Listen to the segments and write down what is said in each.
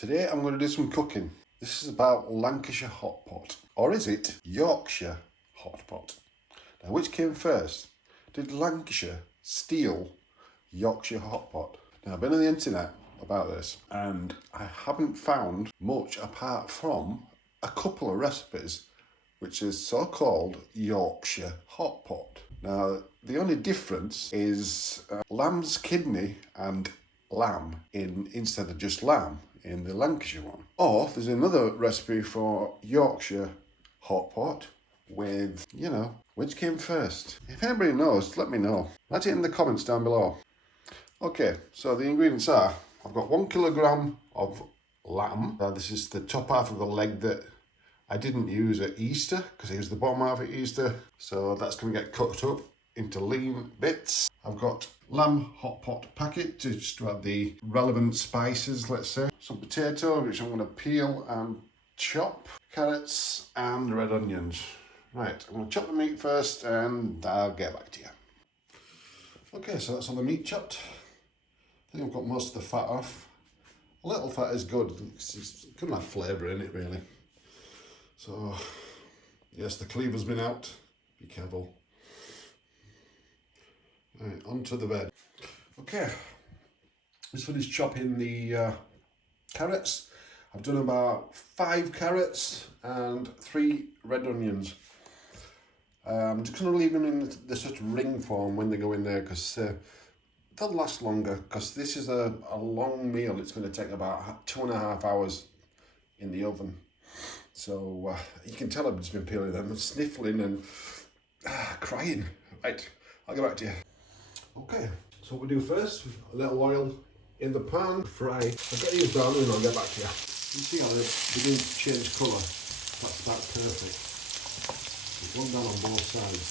Today I'm going to do some cooking. This is about Lancashire Hotpot. Or is it Yorkshire Hotpot? Now which came first? Did Lancashire steal Yorkshire Hotpot? Now I've been on the internet about this and I haven't found much apart from a couple of recipes which is so-called Yorkshire Hotpot. Now the only difference is lamb's kidney and lamb instead of just lamb in the Lancashire one. Or there's another recipe for Yorkshire Hotpot with, which came first. If anybody knows, let me know. Write it in the comments down below. Okay, so the ingredients are, I've got 1 kilogram of lamb. Now this is the top half of the leg that I didn't use at Easter because I used the bottom half at Easter. So that's going to get cut up into lean bits. I've got lamb hot pot packet just to add the relevant spices, let's say. Some potato, which I'm going to peel and chop. Carrots and red onions. Right, I'm going to chop the meat first and I'll get back to you. Okay, so that's all the meat chopped. I think I've got most of the fat off. A little fat is good, it's going to have flavour in it really. So, yes, the cleaver's been out, be careful. Right, onto the bed. Okay, just finished chopping the carrots. I've done about 5 carrots and 3 red onions. I'm just going to leave them in the sort of ring form when they go in there because they'll last longer because this is a long meal. It's going to take about 2.5 hours in the oven. So you can tell I've just been peeling them, sniffling and crying. Right, I'll get back to you. Okay, so what we do first, a little oil in the pan, fry. I'll get these brown and I'll get back to you. You see how they begin to change colour? That's perfect. There's one down on both sides.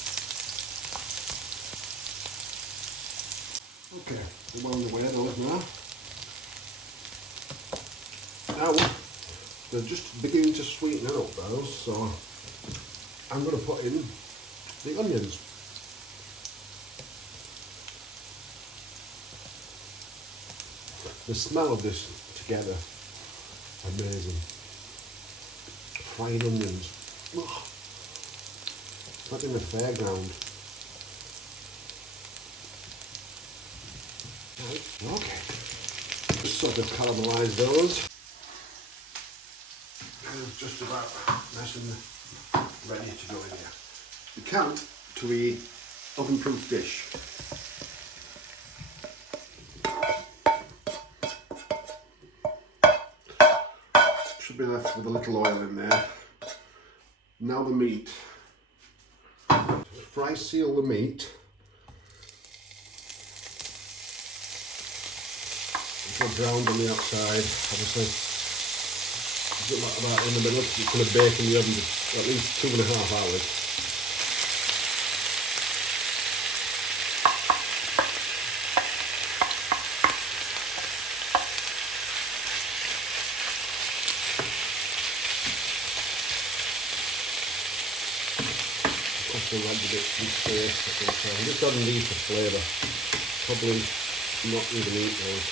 Okay, we're well on the way those now. Now, they're just beginning to sweeten out those, so I'm going to put in the onions. The smell of this together, amazing. Fried onions. Oh, it's like in the fairground. Right, okay. Just sort of caramelise those. And it's just about nice and ready to go in here. The count to the oven-proof dish. Should be left with a little oil in there. Now the meat. Fry seal the meat. It's browned on the outside, obviously. Like about in the middle, it's going to bake in the oven for at least 2.5 hours. Also add a bit of paste. I'm just adding these for flavour. Probably not even eat those.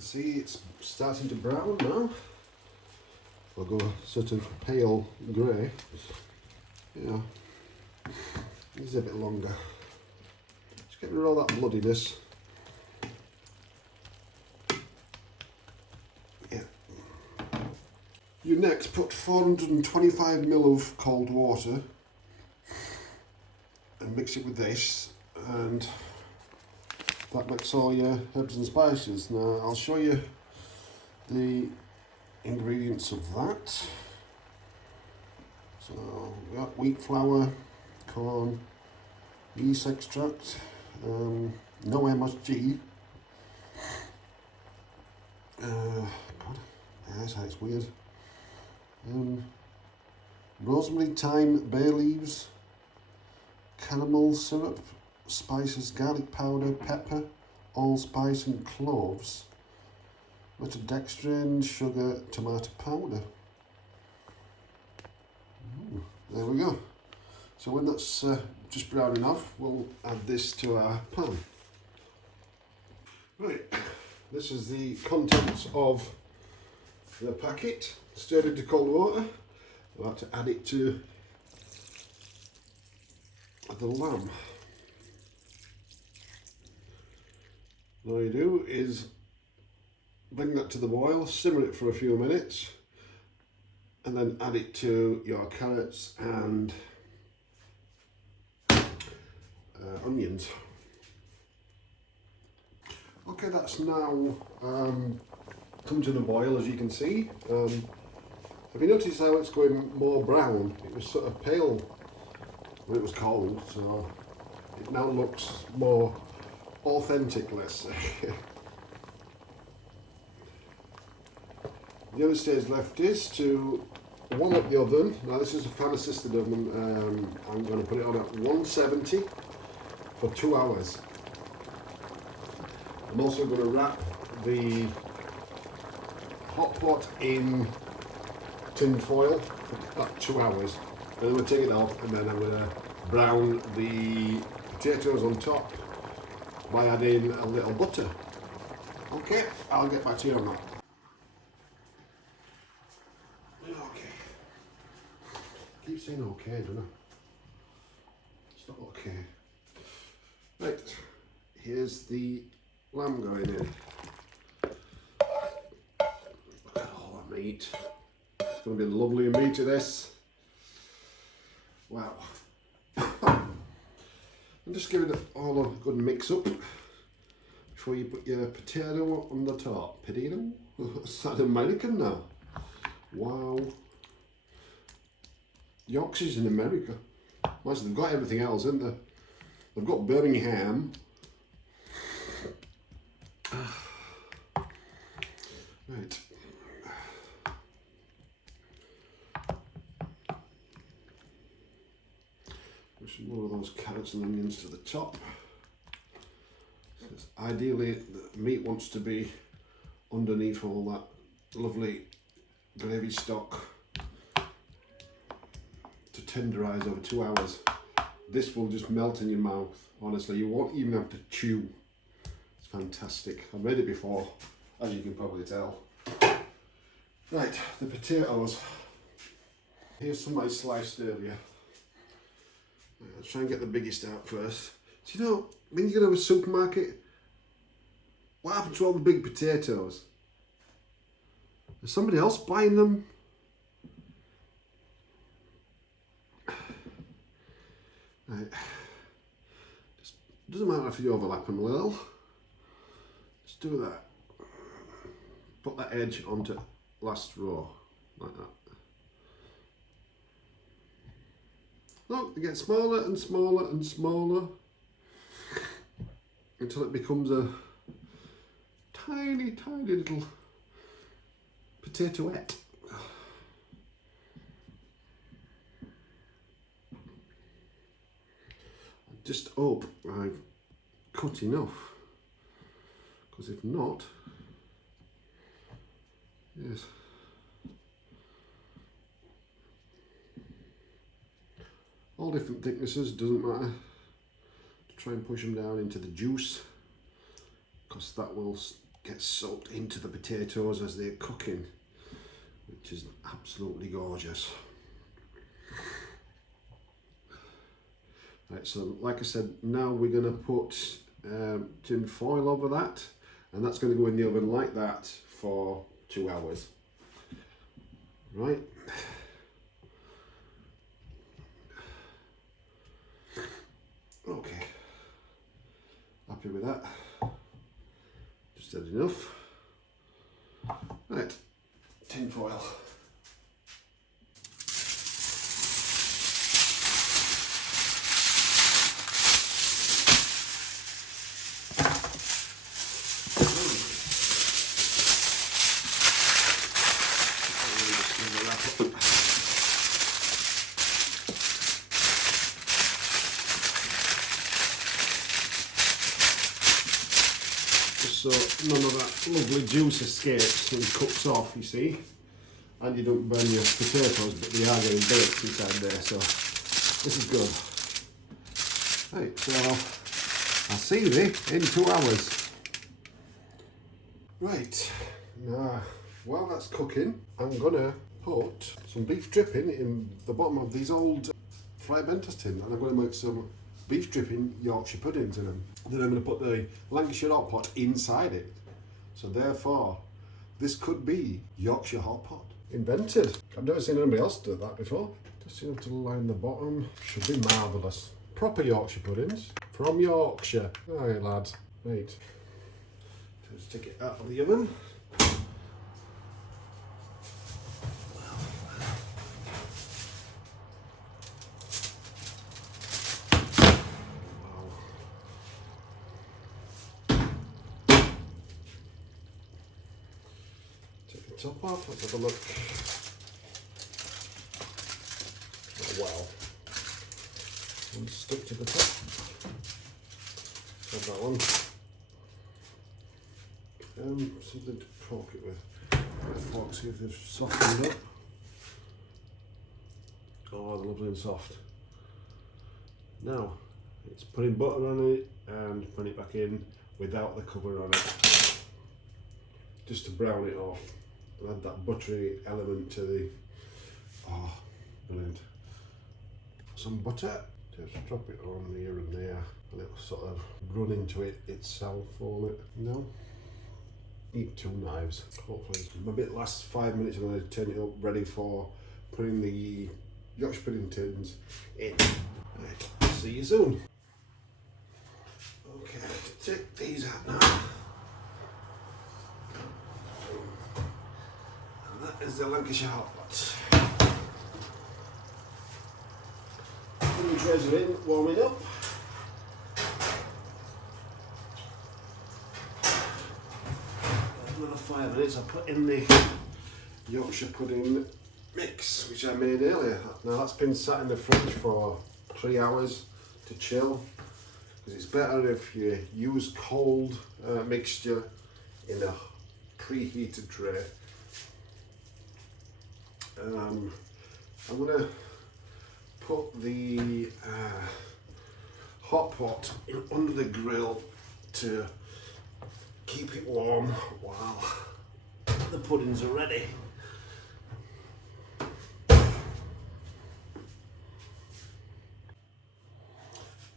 See, it's starting to brown now. I'll go sort of pale grey. Yeah, this is a bit longer. Just get rid of all that bloodiness. Yeah. You next put 425 ml of cold water and mix it with this, and that makes all your herbs and spices. Now I'll show you the ingredients of that. So we've got wheat flour, corn, yeast extract, no MSG. God, it's weird. Rosemary, thyme, bay leaves, caramel syrup, spices, garlic powder, pepper, allspice and cloves, methodextrin, sugar, tomato powder. There we go. So when that's just browning off, we'll add this to our pan. This is the contents of the packet, stirred into cold water. I'm about to add it to the lamb. All you do is bring that to the boil, simmer it for a few minutes, and then add it to your carrots and onions. Okay, that's now come to the boil, as you can see. Have you noticed how it's going more brown? It was sort of pale when it was cold, so it now looks more authentic, let's say. The only stage left is to warm up the oven. Now this is a fan assisted oven. I'm going to put it on at 170 for 2 hours. I'm also going to wrap the hot pot in tin foil for about 2 hours. Then I'm going to take it off, and then I'm going to brown the potatoes on top by adding a little butter. Okay, I'll get back to you on that. Okay. Keep saying okay, don't I? It's not okay. Right, here's the lamb going in. Look at all that meat. It's going to be lovely meat of this. Wow. And just give it all a good mix up before you put your potato on the top. Potato? Is that American now? Wow. Yorkshire's in America. Well, they've got everything else, haven't they? They've got Birmingham. Right. Push more of those carrots and onions to the top. Ideally, the meat wants to be underneath all that lovely gravy stock to tenderise over 2 hours. This will just melt in your mouth. Honestly, you won't even have to chew. It's fantastic. I've made it before, as you can probably tell. Right, the potatoes. Here's some I sliced earlier. Let's try and get the biggest out first. So, you know, when you go to a supermarket, what happened to all the big potatoes? Is somebody else buying them? Right. Just doesn't matter if you overlap them a little. Just do that. Put that edge onto last row, like that. Look, they get smaller and smaller and smaller until it becomes a tiny, tiny little potatoette. Just hope I've cut enough, because if not, yes. All different thicknesses, doesn't matter. Try and push them down into the juice, because that will get soaked into the potatoes as they're cooking, which is absolutely gorgeous. Right, so like I said, now we're going to put tin foil over that, and that's going to go in the oven like that for 2 hours. Right. Okay. Happy with that. Just had enough. Right. Tin foil. So none of that lovely juice escapes and cooks off, you see, and you don't burn your potatoes, but they are getting baked inside there, so this is good. Right, so I'll see you in 2 hours. Right, now while that's cooking, I'm gonna put some beef dripping in the bottom of these old fried Mentos tin, and I'm gonna make some beef dripping Yorkshire puddings in them. Then I'm gonna put the Lancashire Hotpot inside it. So therefore, this could be Yorkshire Hotpot. Invented. I've never seen anybody else do that before. Just enough to line the bottom. Should be marvellous. Proper Yorkshire puddings from Yorkshire. Aye, lads. Right. Just take it out of the oven. Top off, let's have a look. Oh, wow. One stick to the top. Have that one. Something to poke it with. A fork, see if they've softened up. Oh, they're lovely and soft. Now, it's putting butter on it and putting it back in without the cover on it. Just to brown it off. And add that buttery element to the, oh, brilliant. Some butter, just drop it on here and there, and it'll sort of run into it itself, won't it? No? Need 2 knives, hopefully. Maybe it lasts 5 minutes, I'm going to turn it up, ready for putting the Yorkshire pudding tins in. Right, see you soon. Okay, take these out now. That is the Lancashire Hotpot. Pudding trays are in, warming up. Another 5 minutes, I'll put in the Yorkshire pudding mix, which I made earlier. Now that's been sat in the fridge for 3 hours to chill, because it's better if you use cold mixture in a preheated tray. I'm going to put the hot pot under the grill to keep it warm while the puddings are ready.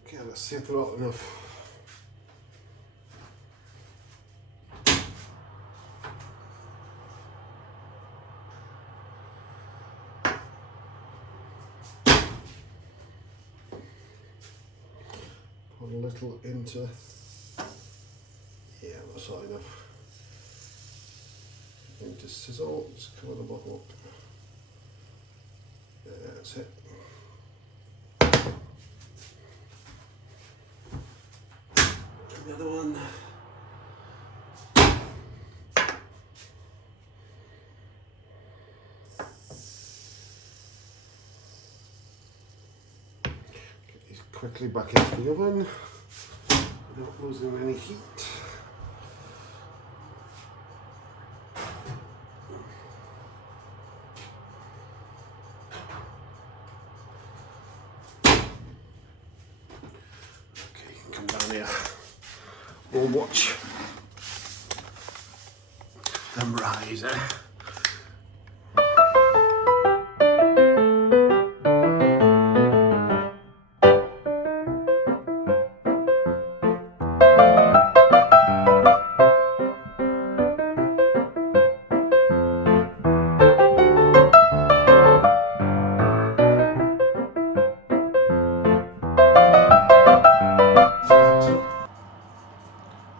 Okay, let's see if they're hot enough. Put a little into, yeah, that's hot enough. Into sizzle, just cover the bottom up. That's it. And the other one. Get these quickly back into the oven without losing any heat. Come down here, we'll watch them rise, eh?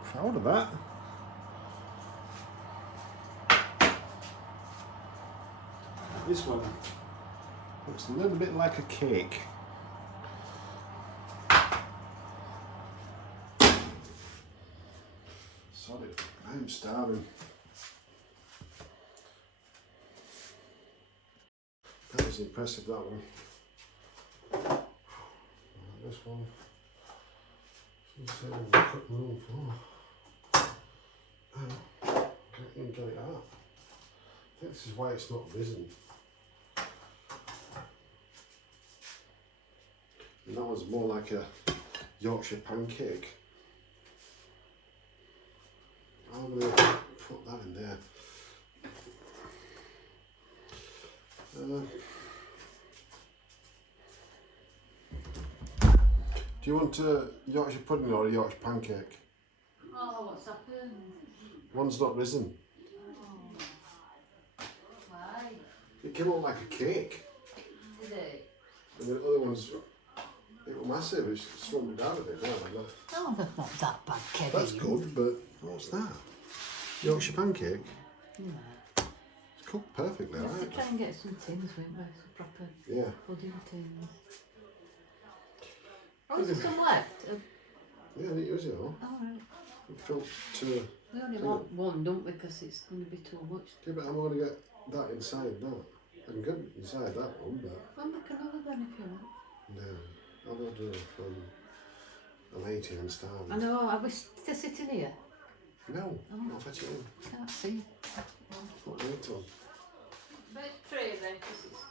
Proud of that. This one looks a little bit like a cake. Sorry, I'm starving. That was impressive, that one. This one. Can't even get it out. I think this is why it's not risen. And that was more like a Yorkshire pancake. I'm going to put that in there. Do you want a Yorkshire pudding or a Yorkshire pancake? Oh, what's happened? One's not risen. Oh. Why? It came out like a cake. Did it? And the other one's, it was massive. It's shrunk down a bit now. Oh, that's not that bad, Kevin. That's good, but what's that? Yorkshire pancake? No. It's cooked perfectly, We have right? to try and get some tins, won't we? Some proper pudding tins. Oh, is there some left? Yeah, I didn't use it all. Oh, right. We filled two. We only want one, don't we? Because it's going to be too much. Yeah, but I'm going to get that inside that. I can get inside that one, but... Well, make another then if you want. No, I'm not doing it from... I'm 80 and starving. I know, are we still sitting here? No, not fetching in. Can't see. What do you want on? But it's tray then, because it's...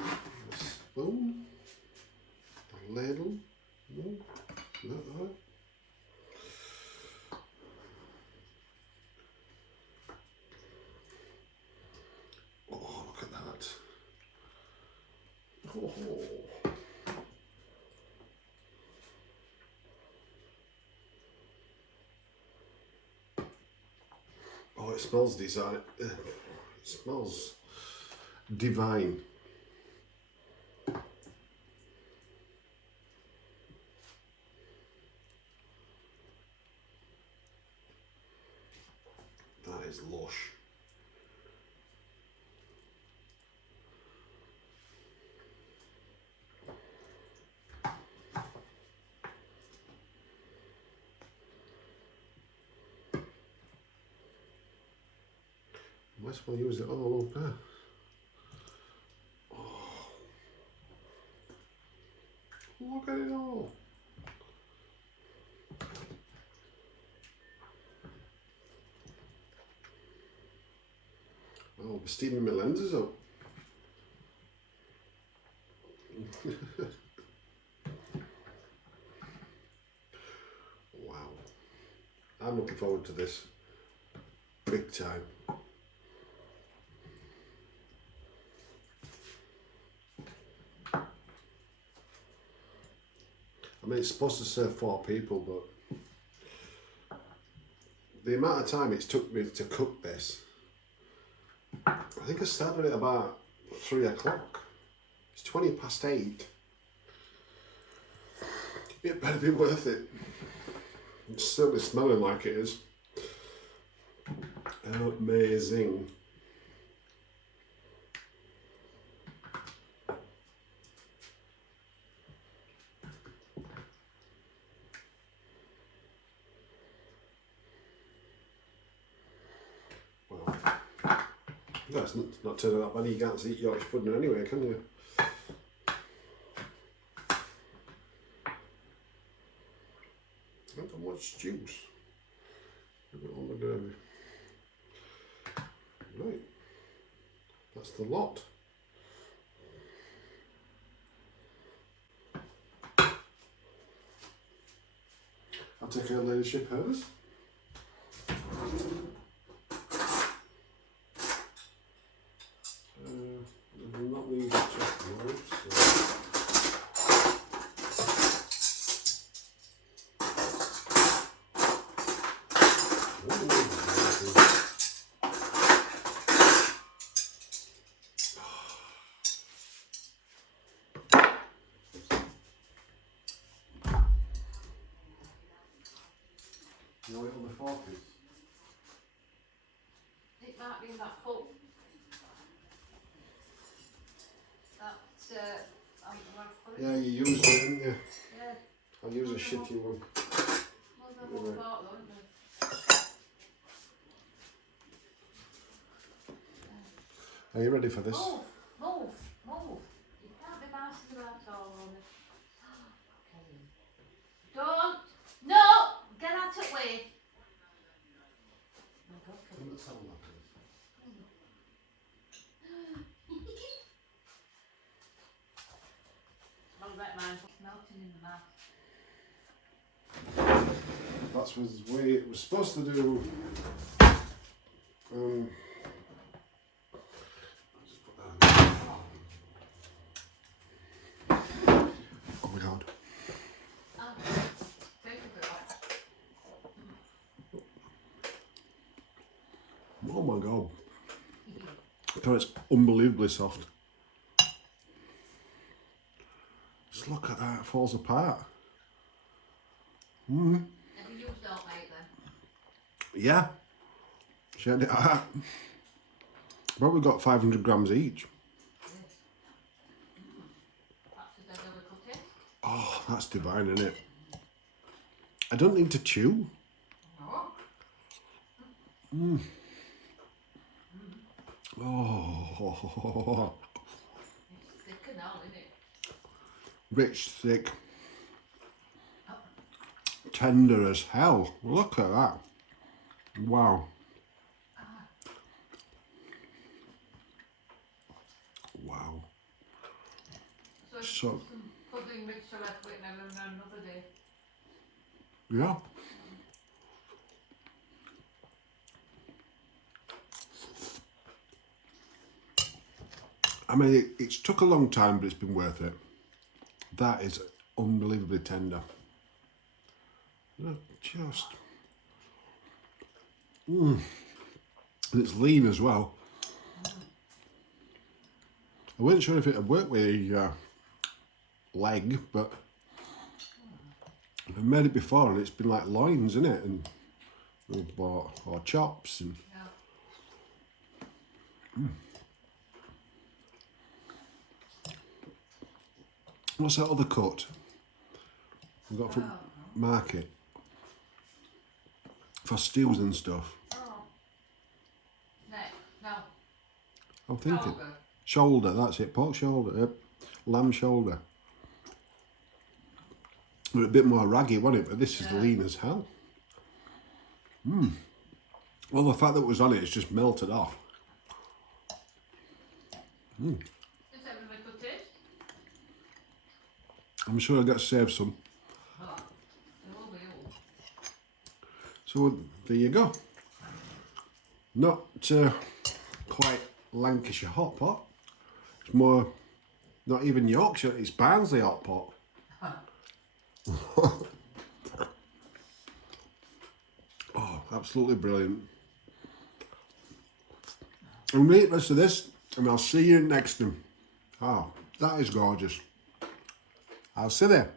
A spoon, a ladle, no, not that. Oh, look at that. Oh. Oh, it smells design. It smells divine. That is lush. Might as well use it all up there. Oh. Look at it all. Oh, we're steaming my lenses up. Wow. I'm looking forward to this big time. I mean, it's supposed to serve 4 people, but the amount of time it's took me to cook this, I think I started at about 3 o'clock. It's 20 past 8. It better be worth it. It's certainly smelling like it is. Amazing. No, it's not turning out bad. You can't eat Yorkshire pudding anyway, can you? Not that much juice. Look at all the gravy. Right, that's the lot. I'll take her ladyship hers. Not need to check those. You know what on the fork is? It might be in that cup. Yeah, you used it, didn't you? Yeah. I'll use a shitty one. Are you ready for this? Move, move, move. You can't be bouncing about all on it. Don't. No! Get out of the way. Let's have a look. I'll bet mine. Smell bouncing in the mat. That's the way it was supposed to do. I'll just put that in. Oh my god. Ah, take a bit off. Oh my god. God, it's unbelievably soft. Just look at that, it falls apart. Have you used all eight then? Yeah. Shared it out. Probably got 500 grams each. Perhaps it's a little taste. Oh, that's divine, isn't it? I don't need to chew. No. Oh. It's thicker now, isn't it? Rich, thick, tender as hell. Look at that. Wow. Wow. So, So, some pudding mixture left with another day. yeah. I mean, it's took a long time, but it's been worth it. That is unbelievably tender. Look, just. And it's lean as well. I wasn't sure if it would work with a leg, but I've made it before and it's been like loins, isn't it? And or chops and. Yeah. What's that other cut? We got from market for stews and stuff. Oh. Neck. No. I'm thinking Shoulder. shoulder. That's it. Pork shoulder. Yep. Lamb shoulder. They're a bit more raggy, wasn't it? But this is lean as hell. Well, the fact that it was on it's just melted off. Is that a little taste? I'm sure I'll get to save some. Oh. It will be all. So there you go. Not quite Lancashire Hotpot. It's more, not even Yorkshire, it's Barnsley Hotpot. Oh, absolutely brilliant. And rate the rest of this, and I'll see you next time. Oh, that is gorgeous. I'll see you there.